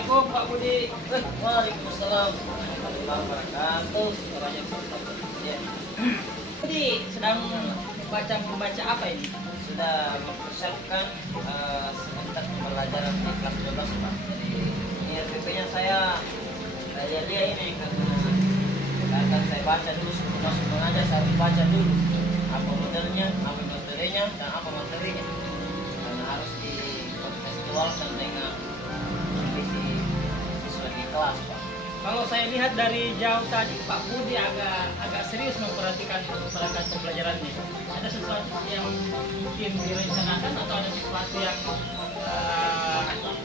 Assalamualaikum Pak Budi. Waalaikumsalam warahmatullahi wabarakatuh. Ya. Budi sedang membaca apa ini? Sudah mempersiapkan sebentar pembelajaran di kelas 12 Pak. Jadi ini RPP-nya saya lihat ini karena akan saya baca dulu sebelum masuk mengajar. Saya harus baca dulu apa modelnya, apa materinya, dan apa materinya. Karena harus dikontekstualkan dengan kondisi siswa di kelas Pak. Kalau saya lihat dari jauh tadi Pak Budi agak serius memperhatikan pembelajarannya. Ada sesuatu yang mungkin direncanakan atau ada sesuatu yang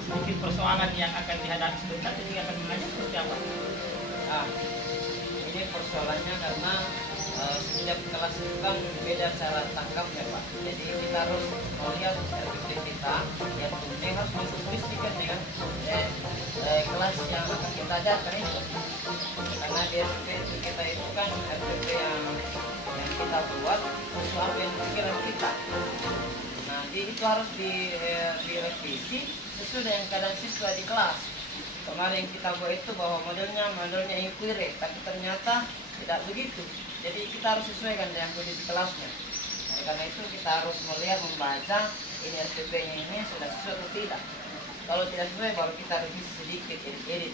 sedikit persoalan yang akan dihadapi sebentar ketika akan mengajar seperti apa? Nah, ini persoalannya karena setiap kelas itu kan beda cara tangkapnya Pak. Jadi kita harus melihat RPP kita yang penting harus mengkondisikan dengan kelas yang akan kita ajarkan itu. Karena di RPP kita itu kan RPP yang kita buat sesuatu yang pikiran kita. Nah, itu harus direvisi sesuai dengan keadaan siswa di kelas. Kemarin kita buat itu bahwa modelnya inquiry, tapi ternyata tidak begitu. Jadi kita harus sesuaikan dengan kondisi kelasnya. Nah, karena itu kita harus melihat, membaca ini RPP-nya ini sudah sesuai atau tidak. Kalau tidak sesuai baru kita revisi sedikit, edit.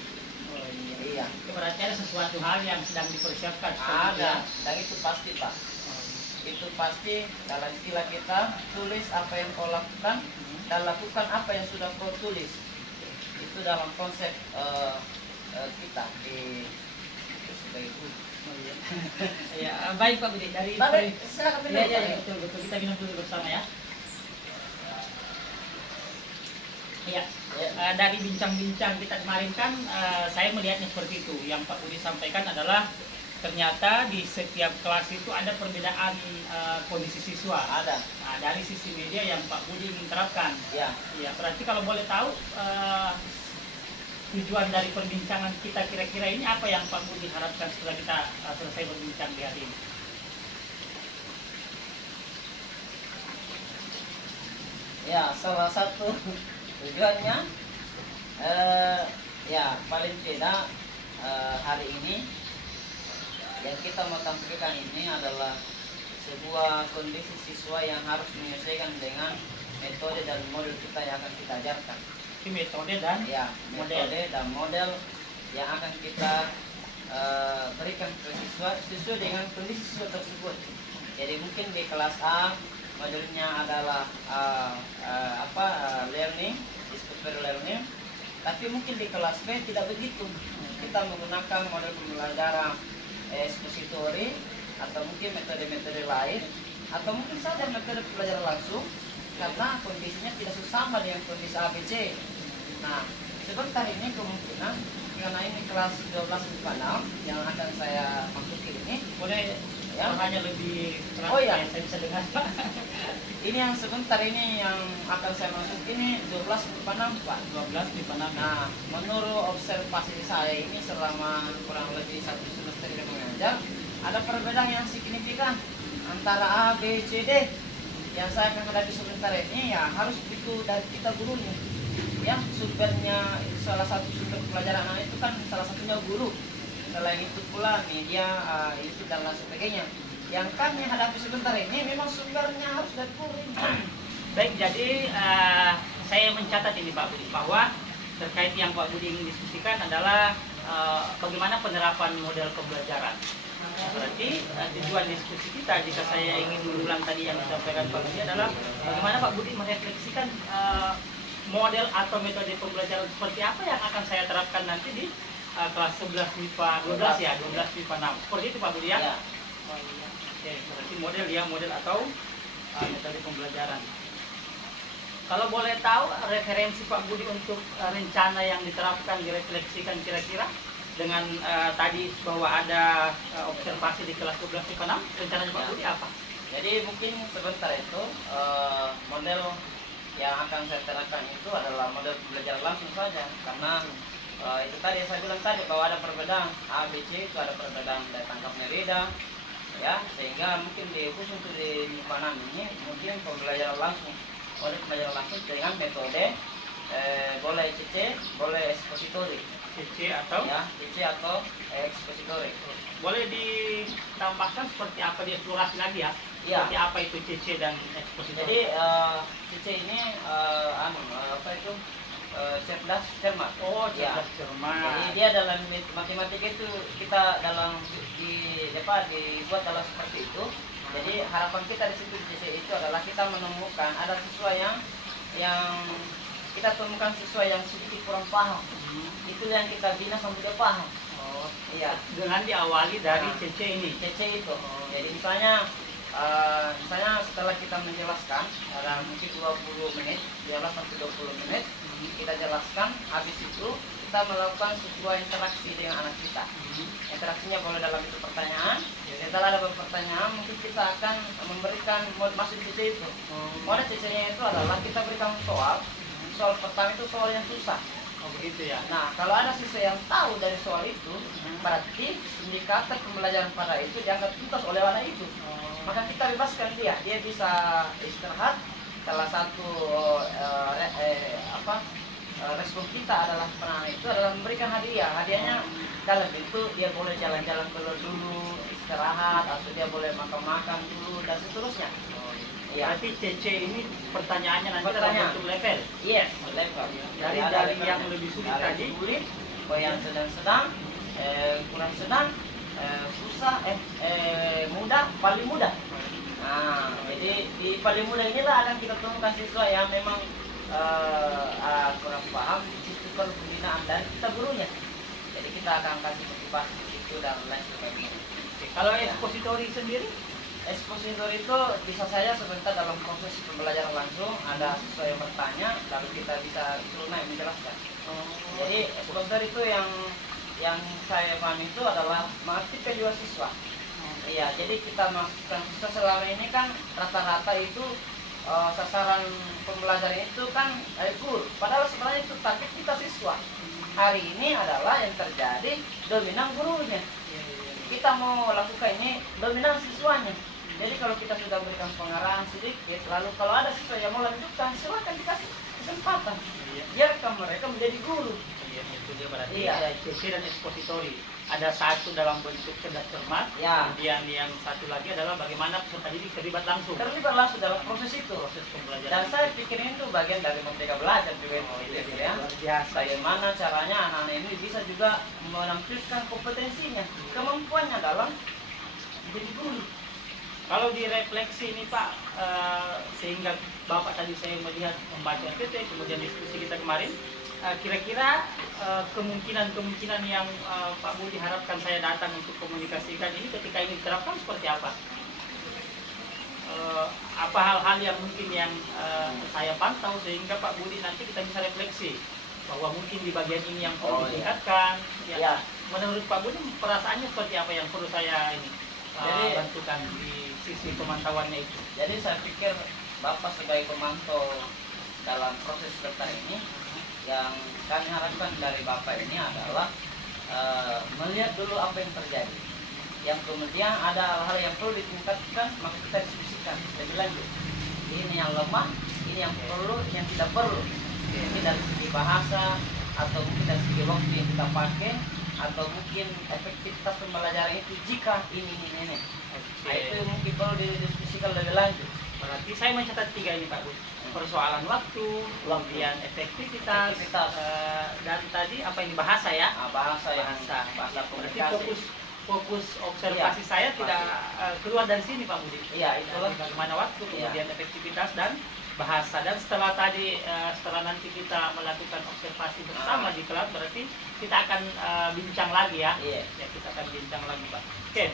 Oh, Iya. Itu berarti ada sesuatu hal yang sedang dipersiapkan. Ada, dan itu pasti Pak. Itu pasti dalam istilah kita, tulis apa yang kau lakukan dan lakukan apa yang sudah kau tulis. Itu dalam konsep kita di sebagai guru. Oh, iya. Ya, baik Pak Budi dari Silakan minum. ya, betul kita minum dulu bersama ya. Iya, dari bincang-bincang kita kemarin kan saya melihatnya seperti itu. Yang Pak Budi sampaikan adalah ternyata di setiap kelas itu ada perbedaan kondisi siswa. Ada. Nah, dari sisi media yang Pak Budi ingin terapkan. Ya. Ya, berarti kalau boleh tahu tujuan dari perbincangan kita kira-kira ini apa yang Pak Budi harapkan setelah kita selesai berbincang di hari ini? Ya, salah satu tujuannya ya paling tidak hari ini yang kita mau tampilkan ini adalah sebuah kondisi siswa yang harus menyelesaikan dengan metode dan model kita yang akan kita ajarkan. Ini metode dan Ya, metode dan model yang akan kita berikan ke siswa sesuai dengan kondisi siswa tersebut. Jadi mungkin di kelas A modelnya adalah learning, discovery learning, tapi mungkin di kelas B tidak begitu. Kita menggunakan model pembelajaran expository atau mungkin metode-metode lain atau mungkin saja metode pembelajaran langsung karena kondisinya tidak sama dengan kondisi ABC. Nah, sebentar ini kemungkinan karena ini kelas 12 IPA 6 yang akan saya masuki ini boleh ya hanya lebih keras. Oh, iya. Saya bisa dengar Pak. Ini yang sebentar ini yang akan saya masuk ini 12 IPA 6 Pak. 12 di mana? Nah, menurut observasi saya ini selama kurang lebih 1 semester ini mengajar, ada perbedaan yang signifikan antara A, B, C, D. Yang saya akan hadapi sebentar ini ya harus itu dari kita gurunya. Ya, sumbernya salah satu sumber pelajaran anak itu kan salah satunya guru. Selain itu pula media, itu dan lain sebagainya. Yang kami hadapi sebentar ini memang sumbernya harus dari guru ini. Baik, jadi saya mencatat ini Pak Budi bahwa terkait yang Pak Budi ingin diskusikan adalah bagaimana penerapan model pembelajaran. Berarti tujuan diskusi kita jika saya ingin mengulang tadi yang disampaikan Pak Budi adalah bagaimana Pak Budi merefleksikan model atau metode pembelajaran seperti apa yang akan saya terapkan nanti di kelas 11 MIPA 12 ya, 12 MIPA 6. Seperti itu Pak Budi ya? Ya. Oh, iya. Oke, berarti model atau metode pembelajaran. Kalau boleh tahu referensi Pak Budi untuk rencana yang diterapkan direfleksikan kira-kira dengan tadi bahwa ada observasi di kelas 12 MIPA 6, rencananya Pak Budi apa? Jadi mungkin sebentar itu model yang akan saya terapkan itu adalah model pembelajaran langsung saja karena itu tadi saya bilang tadi bahwa ada perbedaan ABC, itu ada perbedaan daya tangkapnya beda ya, sehingga mungkin khusus untuk di MIPA 6 ini mungkin pembelajaran langsung, model pembelajaran langsung dengan metode boleh CC, boleh expository. CC atau Ya, CC atau expository. boleh ditambahkan seperti apa, dieksplorasi lagi ya? Iya. Seperti apa itu CC dan expository? Jadi CC ini apa itu cerdas cermat. Oh, Ya. cerdas cermat. Jadi dia dalam matematika itu kita dalam dibuat dalam seperti itu. Jadi harapan kita di situ CC itu adalah kita menemukan ada siswa yang kita temukan siswa yang sedikit kurang paham. Itu yang kita bina sampai dia paham. Oh, Iya. dengan diawali dari Nah. CC ini. CC itu. Jadi misalnya setelah kita menjelaskan dalam mungkin 20 menit, 15 sampai 20 menit, kita jelaskan, habis itu kita melakukan sebuah interaksi dengan anak kita. Interaksinya boleh dalam itu pertanyaan. Setelah ada pertanyaan, mungkin kita akan memberikan mode masuk CC itu. Mode CC-nya itu adalah kita berikan soal. Soal pertama itu soal yang susah. Oh, begitu ya. Nah, kalau ada siswa yang tahu dari soal itu, berarti indikator pembelajaran pada itu dianggap tuntas oleh anak itu. Maka kita bebaskan dia bisa istirahat. Salah satu respon kita adalah penanganan itu adalah memberikan hadiah. Hadiahnya dalam bentuk dia boleh jalan-jalan keluar dulu, istirahat, atau dia boleh makan-makan dulu dan seterusnya. Ya. Berarti CC ini pertanyaannya nanti dalam Pertanyaan. bentuk level. Yes, level. Dari yang lebih sulit tadi, sulit, ke yang sedang-sedang, kurang sedang, susah, mudah, paling mudah. Nah, jadi di paling mudah inilah akan kita temukan siswa yang memang kurang paham di situ perlu pembinaan dan kita gurunya. Jadi kita akan kasih motivasi di situ dan lain sebagainya. Kalau expository sendiri, Expositor itu bisa saja sebentar dalam proses pembelajaran langsung ada siswa yang bertanya lalu kita bisa suruh naik menjelaskan. Jadi expositor itu yang saya pahami itu adalah mengaktifkan jiwa siswa. Iya, jadi kita masukkan siswa selama ini kan rata-rata itu sasaran pembelajaran itu kan guru. Padahal sebenarnya itu target kita siswa. Hari ini adalah yang terjadi dominan gurunya. Kita mau lakukan ini dominan siswanya. Jadi kalau kita sudah berikan pengarahan sedikit, lalu kalau ada siswa yang mau lanjutkan, silakan dikasih kesempatan. Biarkan mereka menjadi guru. itu dia berarti Iya. CC dan expository. Ada satu dalam bentuk cerdas cermat, Ya. kemudian yang satu lagi adalah bagaimana peserta didik terlibat langsung Terlibat langsung dalam proses itu. proses pembelajaran. Dan saya pikir itu bagian dari Merdeka Belajar juga itu, iya, gitu ya. luar biasa. Bagaimana caranya anak-anak ini bisa juga menampilkan kompetensinya, kemampuannya dalam menjadi guru. Kalau direfleksi ini Pak, sehingga Bapak tadi saya melihat membaca RPT, kemudian diskusi kita kemarin, kira-kira kemungkinan-kemungkinan yang Pak Budi harapkan saya datang untuk komunikasikan ini ketika ini diterapkan seperti apa? Apa hal-hal yang mungkin yang saya pantau sehingga Pak Budi nanti kita bisa refleksi bahwa mungkin di bagian ini yang perlu ditingkatkan. Ya. Menurut Pak Budi perasaannya seperti apa yang perlu saya ini bantukan di sisi pemantauannya itu? Jadi saya pikir Bapak sebagai pemantau dalam proses daftar ini, yang kami harapkan dari Bapak ini adalah melihat dulu apa yang terjadi. Yang kemudian ada hal-hal yang perlu ditingkatkan, maka kita diskusikan lebih lanjut. Ini yang lemah, ini yang perlu, ini yang tidak perlu. Mungkin dari segi bahasa, atau mungkin dari segi waktu yang kita pakai, atau mungkin efektivitas pembelajaran itu jika ini. Nah, itu mungkin perlu didiskusikan lebih lanjut. Berarti saya mencatat 3 ini Pak Budi. Persoalan waktu, kemudian efektivitas, dan tadi apa ini bahasa ya? Bahasa Berarti komunikasi. fokus observasi saya tidak keluar dari sini Pak Budi. Iya, itulah. Bagaimana waktu, kemudian efektivitas dan bahasa. Dan setelah nanti kita melakukan observasi bersama di kelas, berarti kita akan bincang lagi ya. Iya. Ya, kita akan bincang lagi Pak. Oke.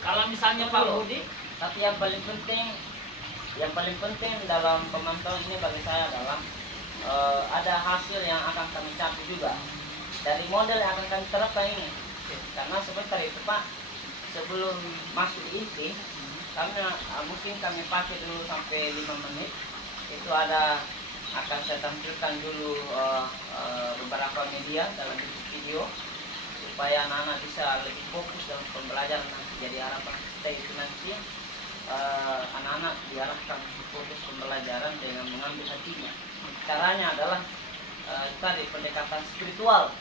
Kalau misalnya Pak Budi, Tapi yang paling penting dalam pemantauan ini bagi saya adalah ada hasil yang akan kami capai juga dari model yang akan kami terapkan ini. Karena sebentar itu Pak, sebelum masuk di inti, mungkin kami pakai dulu sampai 5 menit. Itu akan saya tampilkan dulu beberapa media dalam video supaya anak-anak bisa lebih fokus dalam pembelajaran nanti. Jadi harapan kita itu nanti anak-anak diarahkan fokus pembelajaran dengan mengambil hatinya. Caranya adalah tadi pendekatan spiritual.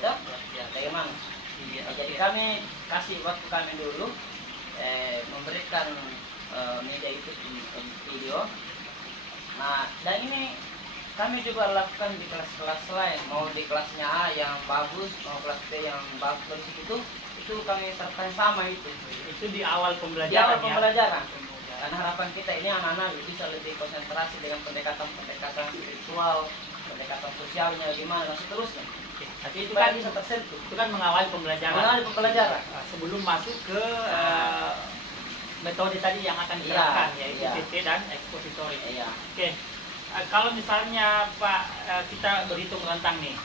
Ya, ya bagaimana? Iya, Jadi oke. kami kasih waktu kami dulu memberikan media itu video. Nah, dan ini kami juga lakukan di kelas-kelas lain, mau di kelasnya A yang bagus, mau kelas B yang bagus itu kami sertai sama itu. Itu di awal Di pembelajaran awal pembelajaran. ya. Karena harapan kita ini anak-anak bisa lebih konsentrasi dengan pendekatan spiritual, pendekatan sosialnya gimana dan seterusnya. Oke. Tapi itu Supaya kan bisa tersentuh. itu kan mengawali pembelajaran. Mengenai pembelajaran. Sebelum masuk ke metode tadi yang akan Iya, diterapkan yaitu iya. CC dan ekspositori. Iya. Oke. Kalau misalnya Pak kita berhitung rentang nih.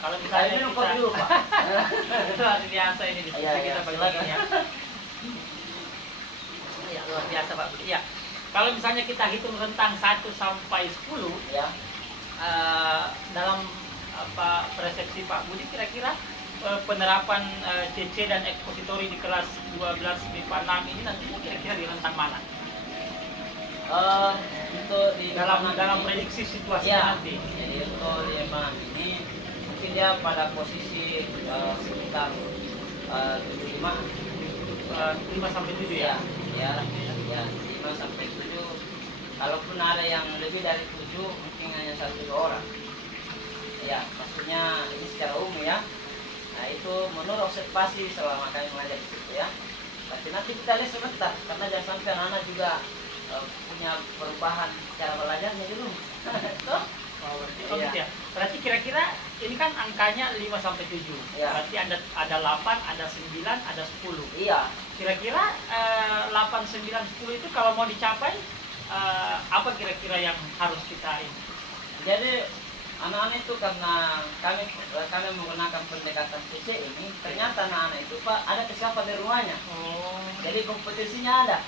Kalau misalnya Minum kopi dulu, Pak. itu luar biasa ini diskusi Iya, iya, kita pagi silakan. ini ya. Ya, luar biasa Pak Budi. Ya. Kalau misalnya kita hitung rentang 1 sampai 10 Ya. dalam apa persepsi Pak Budi kira-kira penerapan CC dan ekspositori di kelas 12 MIPA 6 ini nantinya kira-kira di rentang mana? Untuk di Dalam Emang ini, prediksi situasinya ya, nanti. jadi untuk di Emang ini mungkin dia pada posisi sekitar 75. 5 sampai 7 ya. Ya, ya, 5 sampai 7. Kalaupun ada yang lebih dari 7, mungkin hanya 1-2 orang. Ya, maksudnya ini secara umum ya. Nah, itu menurut observasi selama kami mengajar di situ ya. Tapi nanti kita lihat sebentar, karena jangan sampai anak-anak juga punya perubahan cara belajarnya di rumah. Toh? Oh, berarti, Iya. gitu ya. Berarti kira-kira ini kan angkanya 5 sampai 7. Iya. Berarti ada 8, ada 9, ada 10. Iya. Kira-kira 8, 9, 10 itu kalau mau dicapai apa kira-kira yang harus kita ini? Jadi anak-anak itu karena kami menggunakan pendekatan CC ini, ternyata anak-anak itu Pak ada kesiapan di rumahnya. Oh. Jadi kompetisinya ada.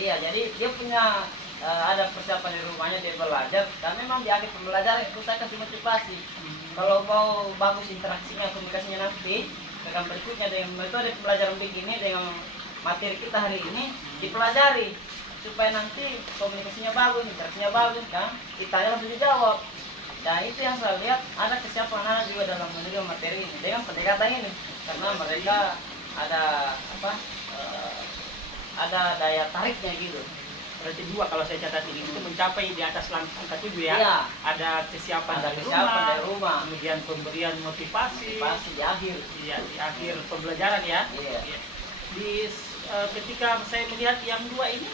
Iya, jadi dia punya ada persiapan di rumahnya dia belajar dan memang di akhir pembelajaran itu saya kasih motivasi. Kalau mau bagus interaksinya, komunikasinya nanti dengan berikutnya dengan metode pembelajaran begini dengan materi kita hari ini dipelajari supaya nanti komunikasinya bagus, interaksinya bagus kan, ditanya langsung dijawab. Dan itu yang saya lihat ada kesiapan anak juga dalam menerima materi ini dengan pendekatan ini karena mereka ada apa? Ada daya tariknya gitu. Berarti 2 kalau saya catat ini itu mencapai di atas angka 7 ya. Iya. Ada kesiapan Ada dari kesiapan dari rumah. kemudian pemberian motivasi. Pasti di akhir. Iya, di akhir pembelajaran ya. Iya. Di ketika saya melihat yang 2 ini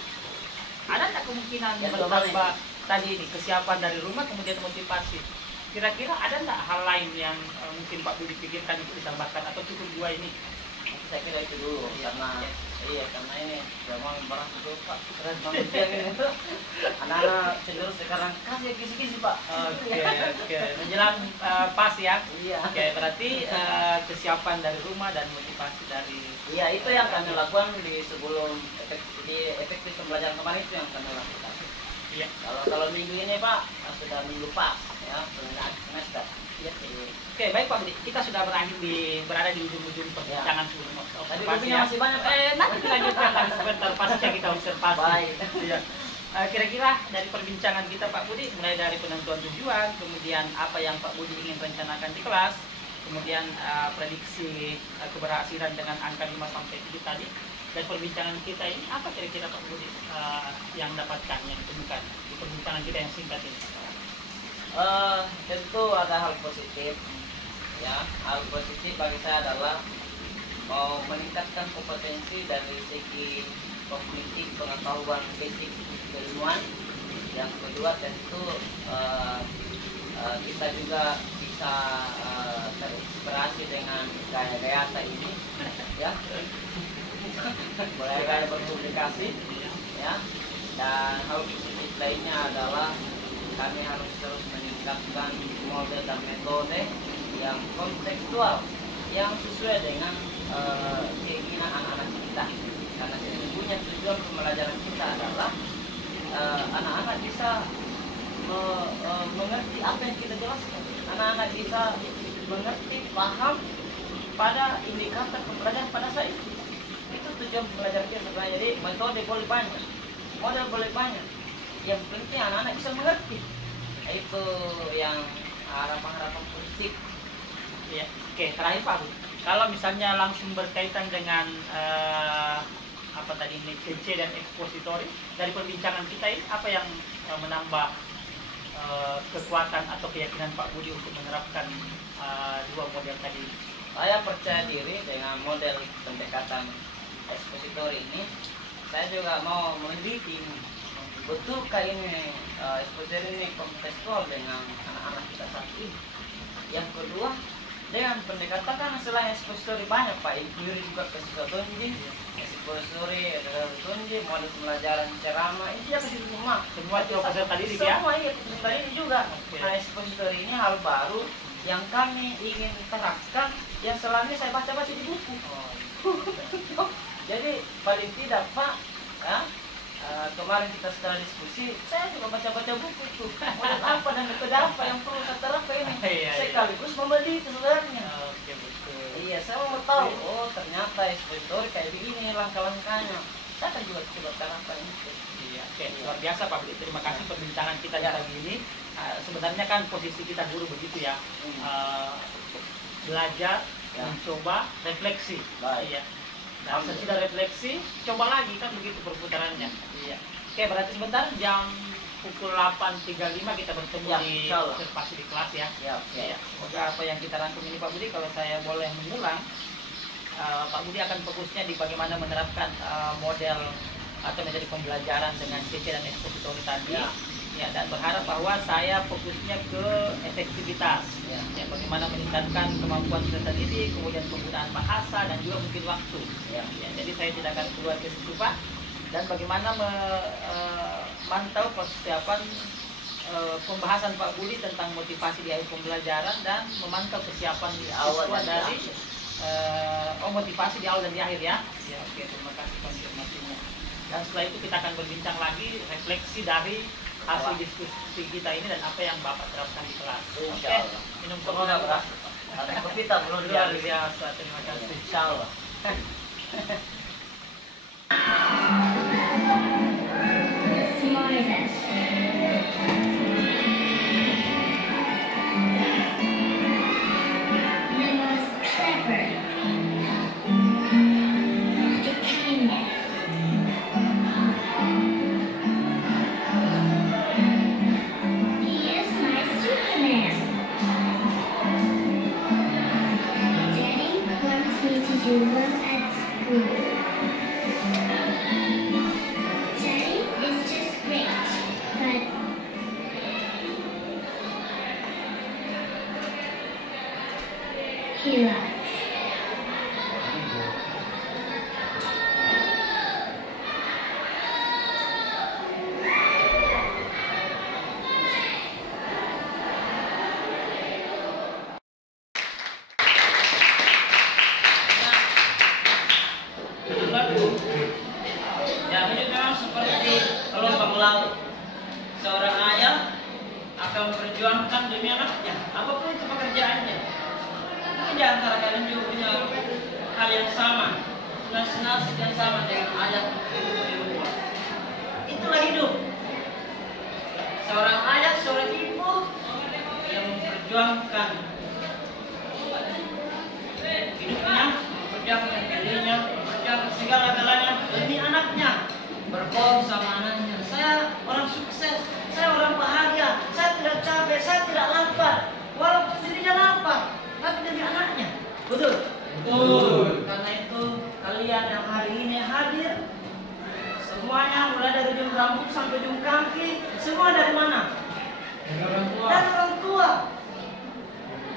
ada nggak kemungkinan Yang menambah tadi ini kesiapan dari rumah kemudian motivasi? Kira-kira ada nggak hal lain yang mungkin Pak Budi pikirkan untuk ditambahkan atau cukup 2 ini? Saya kira itu dulu Iya. karena ini zaman barang itu Pak keren banget ya ini tuh anak-anak cenderung sekarang kasih kisi-kisi Pak. Oke. Menjelang pas ya. Iya. Oke, berarti kesiapan dari rumah dan motivasi dari Iya, itu yang kami lakukan di sebelum efektif pembelajaran kemarin itu yang kami lakukan. Iya. Kalau minggu ini Pak sudah minggu pas ya pertengahan semester. Iya. Oke, baik Pak Budi. Kita sudah berada di ujung-ujung perbincangan sebelum Tadi observasi kopinya ya. masih banyak Pak. Nanti dilanjutkan lagi sebentar pasca kita observasi. Baik. Iya. Kira-kira dari perbincangan kita Pak Budi, mulai dari penentuan tujuan, kemudian apa yang Pak Budi ingin rencanakan di kelas, kemudian prediksi keberhasilan dengan angka 5 sampai 7 tadi, dan perbincangan kita ini apa kira-kira Pak Budi yang dapatkan, yang ditemukan di perbincangan kita yang singkat ini? Tentu ada hal positif ya. Hal positif bagi saya adalah mau meningkatkan kompetensi dari segi kognitif, pengetahuan basic keilmuan. Yang kedua tentu kita juga bisa terinspirasi dengan gaya-gaya ini ya. Gaya berpublikasi ya. Dan hal positif lainnya adalah kami harus terus meningkatkan model dan metode yang kontekstual yang sesuai dengan keinginan anak-anak kita. Karena sesungguhnya tujuan pembelajaran kita adalah anak-anak bisa mengerti apa yang kita jelaskan. Anak-anak bisa mengerti, paham pada indikator pembelajaran pada saat itu. Itu tujuan pembelajaran kita sebenarnya. Jadi metode boleh banyak, model boleh banyak. Yang penting anak-anak bisa mengerti. Itu yang harapan-harapan politik. Ya. Oke, terakhir Pak Bu. Kalau misalnya langsung berkaitan dengan apa tadi ini PC dan expository, dari perbincangan kita ini apa yang menambah kekuatan atau keyakinan Pak Budi untuk menerapkan dua model tadi? Saya percaya diri dengan model pendekatan expository ini. Saya juga mau meneliti betulkah ini expository ini kontekstual dengan anak-anak kita saat ini. Yang kedua, dengan pendekatan kan selain expository banyak Pak, inquiry juga ke psikologi, expository, tonji, model pembelajaran ceramah, itu ya ke situ semua. Semua profesor tadi ya? Semua iya, profesor tadi juga. Nah, expository ini hal baru yang kami ingin terapkan, yang selama ini saya baca-baca di buku. Jadi paling tidak Pak, ya, kemarin kita setelah diskusi, saya juga baca-baca buku itu. Model apa dan metode apa yang perlu saya terapkan ini. Sekaligus membeli itu sebenarnya. Oke, betul. Iya, saya mau tahu. Oh, ternyata expository kayak begini langkah-langkahnya. Saya akan juga coba terapkan itu. Iya, oke, luar biasa Pak Budi. Terima kasih perbincangan kita pagi ini. Sebenarnya kan posisi kita guru begitu ya, belajar, mencoba, refleksi. Iya. Dan sesudah refleksi, coba lagi kan begitu perputarannya. Iya. Oke, berarti sebentar jam pukul 8.35 kita bertemu di observasi di kelas ya. Iya. Semoga apa yang kita rangkum ini Pak Budi, kalau saya boleh mengulang, Pak Budi akan fokusnya di bagaimana menerapkan model atau metode pembelajaran dengan CC dan expository tadi. Ya, dan berharap bahwa saya fokusnya ke efektivitas, ya, bagaimana meningkatkan kemampuan peserta didik, kemudian penggunaan bahasa dan juga mungkin waktu. Ya, jadi saya tidak akan keluar ke situ Pak. Dan bagaimana memantau persiapan pembahasan Pak Budi tentang motivasi di akhir pembelajaran dan memantau kesiapan di awal dari motivasi di awal dan di akhir ya. Ya, oke, terima kasih konfirmasinya. Dan setelah itu kita akan berbincang lagi refleksi dari hasil diskusi kita ini dan apa yang Bapak terapkan di kelas. Oke, minum kopi Pak. Kita belum luar biasa. Terima kasih. Insyaallah. Ya, hidup memang seperti gelombang laut. Seorang ayah akan memperjuangkan demi anaknya, apapun itu pekerjaannya. Mungkin di antara kalian juga punya hal yang sama, nasib yang sama dengan ayah di rumah. Itulah hidup. Seorang ayah, seorang ibu yang memperjuangkan hidupnya, memperjuangkan dirinya, memperjuangkan segala-galanya demi anaknya, berbohong sama anaknya. Saya orang sukses, saya orang bahagia, saya tidak capek, saya tidak lapar, walaupun dirinya lapar, tapi demi anaknya. Betul? Betul. Karena itu kalian yang hari ini hadir, semuanya mulai dari ujung rambut sampai ujung kaki, semua dari mana? Dari orang tua. Dari orang tua.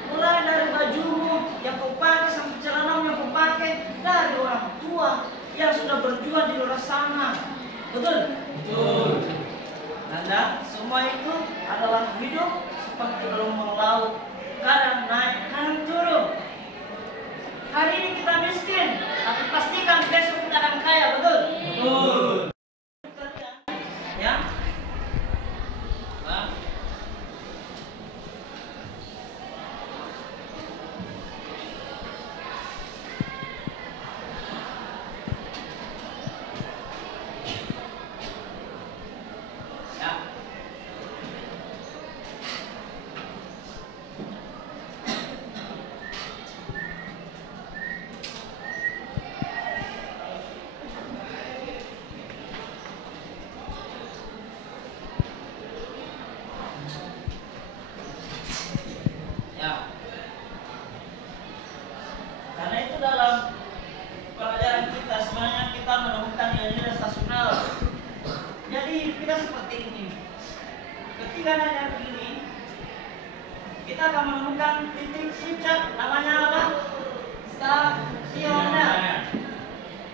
Mulai dari bajumu yang kau pakai sampai celanamu yang kau pakai, dari orang tua yang sudah berjuang di luar sana. Betul? Betul. Nanda, semua itu adalah hidup seperti gelombang laut, kadang naik, kadang turun. Hari ini kita miskin, tapi pastikan besok kita akan kaya. Betul? Betul. Ya. Nah. Ya. Karena itu dalam pelajaran kita sebenarnya kita menemukan nilai-nilai stasional. Jadi kita seperti ini. Ketika nanya begini, kita akan menemukan titik puncak namanya apa? Stasioner.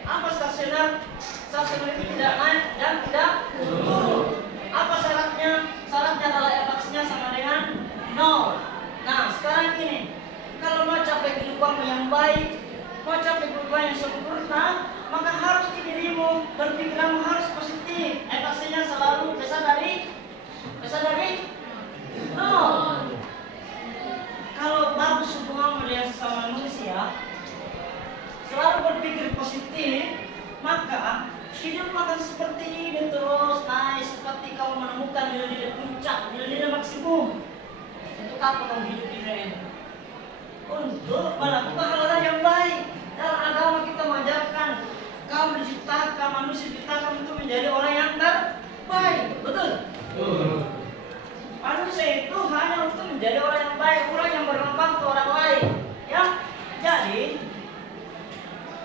Apa stasioner? Stasioner itu tidak naik dan tidak turun. Apa syaratnya? Syaratnya adalah F-nya sama dengan 0. Nah sekarang ini, kalau mau capai kehidupan yang baik, mau capai kehidupan yang sempurna, maka harus di dirimu berpikiranmu harus positif. F-nya selalu besar dari 0. Kalau bagus hubungan melihat sesama manusia, selalu berpikir positif, maka hidup akan seperti ini terus naik, seperti kamu menemukan nilai-nilai puncak, nilai-nilai maksimum. Untuk apa kamu hidup di dunia ini? Untuk melakukan hal-hal yang baik. Dalam agama kita mengajarkan kamu diciptakan, manusia diciptakan untuk menjadi orang yang terbaik. Betul? Manusia itu hanya untuk menjadi orang yang baik, orang yang bermanfaat untuk orang lain. Ya, jadi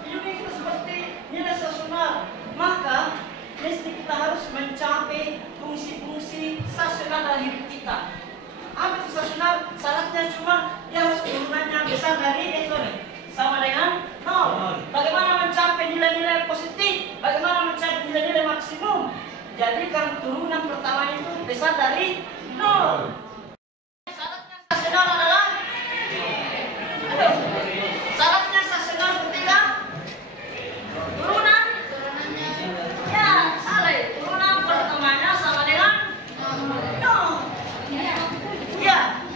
hidup ini kita seperti nilai stasional. Maka mesti kita harus mencapai fungsi-fungsi stasional dalam hidup kita. Apa itu stasional? Syaratnya cuma dia harus turunannya besar dari sama dengan 0. Bagaimana mencapai nilai-nilai positif? Bagaimana mencapai nilai-nilai maksimum? Jadi kan turunan pertama itu besar dari 0. Syaratnya stasional adalah syaratnya stasional ketika turunan turunan pertamanya sama dengan 0. Ya,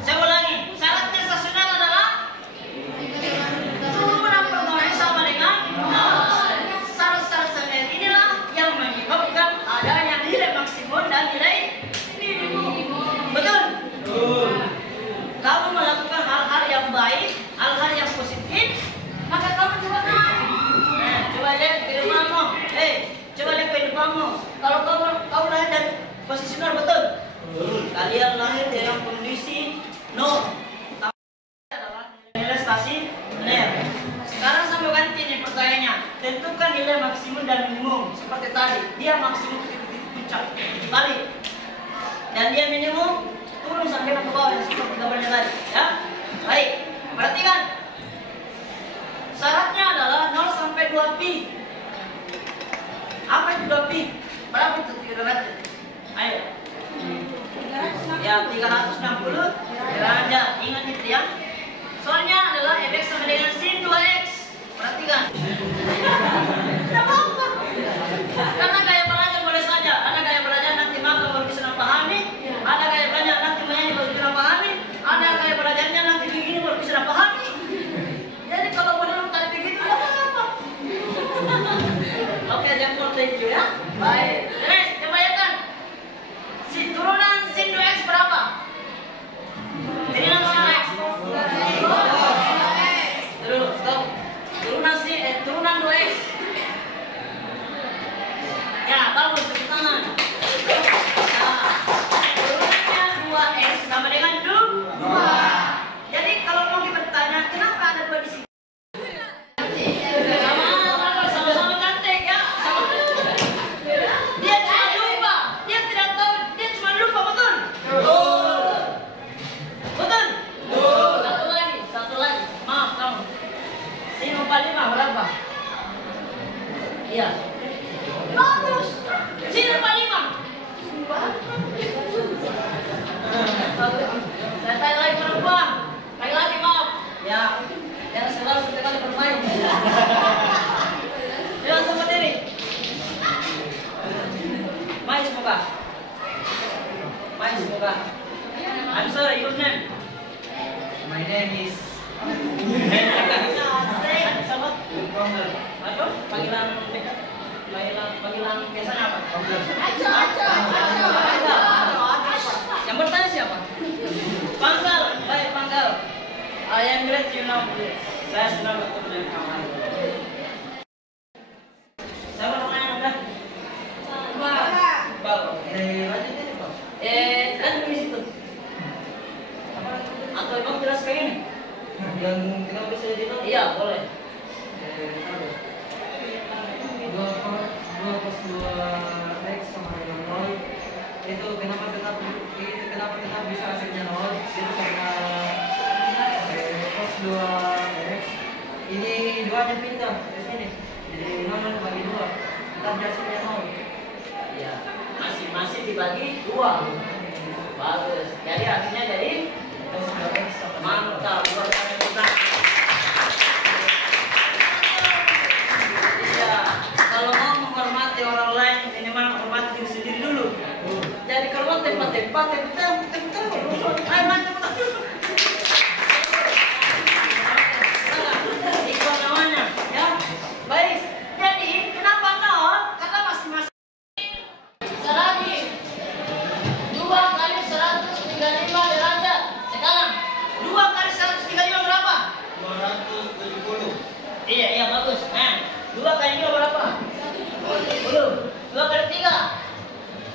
saya ulangi. Syaratnya stasional adalah turunan pertamanya sama dengan 0. Syarat-syarat stasioner inilah yang menyebabkan adanya nilai maksimum dan nilai minimum. Betul? Kamu melakukan hal-hal yang baik, hal-hal yang positif, maka kamu juga naik. Coba lihat kehidupanmu. Coba lihat kehidupanmu. Kalau kamu lahir dari posisi 0, betul? Kalian lahir dengan kondisi 0. Adalah nilai stasioner. Sekarang saya ganti nih pertanyaannya. Tentukan nilai maksimum dan minimum. Seperti tadi, dia maksimum titik puncak, balik. Dan dia minimum turun sampai ke bawah seperti gambarnya tadi. Ya, baik. Perhatikan. Syaratnya adalah 0 sampai 2 pi. Apa itu 2 pi? Berapa itu 300? Ayo. Ya 360 derajat. Ingat itu ya. Soalnya adalah fx sama dengan sin 2x. Perhatikan. Tidak apa-apa. Karena gaya belajar boleh saja. Ada gaya belajar nanti makan baru bisa pahami. Ada gaya belajar nanti menyanyi baru bisa pahami. Ada gaya belajarnya nanti begini baru bisa pahami. Jadi kalau menurut tadi begitu tidak apa-apa. Oke, jangan thank you ya. Baik. Terus bayangkan. Turunan sin 2x berapa? Turunan sin 2x. Terus stop. Turunan 2x. Ya, bagus tepuk tangan. Nah, turunannya 2x sama dengan 2. Jadi kalau mau kita tanya kenapa ada 2 di sini? Sama-sama cantik ya. Dia cuma lupa. Dia tidak tahu. Dia cuma lupa, betul? Betul? Satu lagi. Maaf kamu. Sin 45 berapa? Iya. Bagus. Sin 45. Saya tanya lagi perempuan. Laki-laki maaf. Ya. Jangan selalu setiap kali bermain. Jangan sama diri. Mai semoga. I'm sorry, your name? My name is Sama. Aduh, panggilan biasanya apa? Yang bertanya siapa? Panggal, baik Panggal. I am glad you know this. Saya senang bertemu dengan kamu. Saya mau nanya udah. Lanjutin Pak. Kan di situ. Atau kayak gini. Yang kenapa bisa jadi nol? Iya, boleh. Dua plus dua x sama dengan nol. Itu kenapa tetap bisa hasilnya nol? Itu karena plus dua x ini duanya pindah ke sini. Jadi nol bagi dua, tetap hasilnya nol. Iya, masih dibagi 2. Bagus. Jadi hasilnya jadi mantap. Luar biasa. Iya, kalau mau menghormati orang lain minimal hormati diri sendiri dulu. Jadi kalau tempat-tempat ayo mantap. Itu namanya, ya. Baik. Jadi kenapa nol? Karena masing-masing selagi 2 kali 135 derajat. Sekarang 2 kali 135 berapa? 270. Iya bagus. Nah, 2 kali 2 berapa? 10. 2 kali 3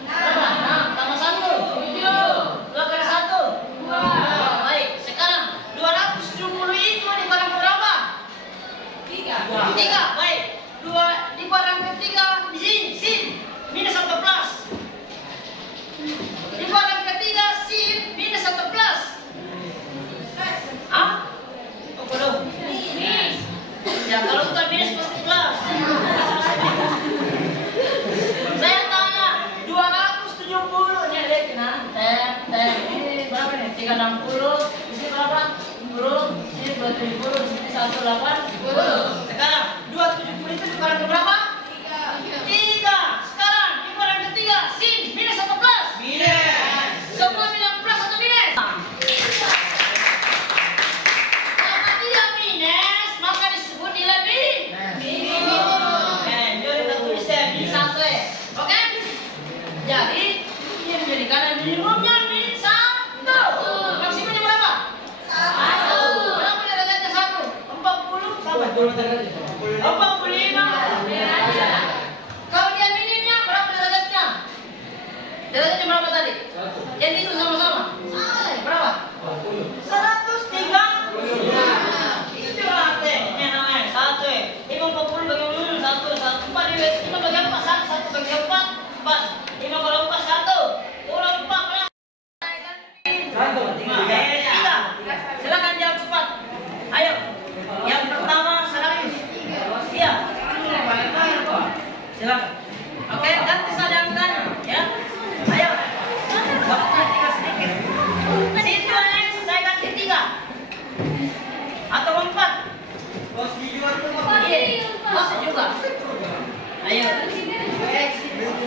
berapa? Nah, tambah 1 7. 2 kali 1 2. Baik, sekarang 270 itu dikurangi berapa? 3. Baik. 2 dikurangi 3 sin minus atau plus? Dikurangi 3 sin minus atau plus? Hah? Oh, belum. Ya kalau bukan minus pasti plus. Saya tanya 270 nih lihat nah. Ini berapa nih? 360. Di sini berapa? 10. Di sini 270. Di sini 180. Sekarang 270 itu dikurangi berapa? 3. Sekarang dikurangi 3 sin minus atau plus? Minus. Semua bilang plus atau minus? Karena dia minus, maka disebut nilai minus. Jadi kita tulisnya min 1 ya. Oke? Jadi ini menjadikan minimumnya min 1. Maksimumnya berapa? 1. Berapa derajatnya 1? 40 sama 45 derajat. Kalau dia minimnya berapa derajatnya? Derajatnya berapa tadi? Yang itu sama-sama. Berapa? 130. Itu berarti ini namanya 1 ya. 50 bagi 1 1 4 5 bagi 4 1 bagi 4 4 5 kalau 4 1 kurang 4 berapa? 3. Silakan jawab cepat. Ayo. Yang pertama serius. Iya. Silakan. Oke, ganti saja yang tanya ya. Ayo. Waktunya tinggal sedikit. Situ X saya ganti 3 atau 4. Bos dijual tuh. Iya, masuk juga. Ayo.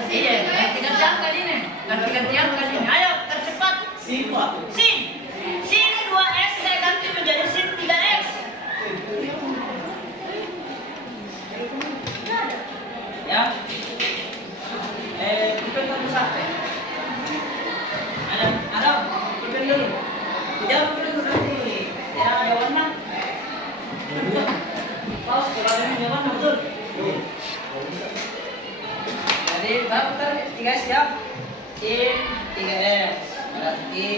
Iya, ganti-gantian kali ini. Ganti-gantian kali ini. Ayo, tercepat. Sin, Pak. Sin 2x saya ganti menjadi sin 3x. Ya. Pulpen kamu sampai. Ada, pulpen dulu. Jawab dulu nanti. Ya, jawabannya. Paus jawabannya jawaban betul. Jadi daftar 3 siap. Sin 3x berarti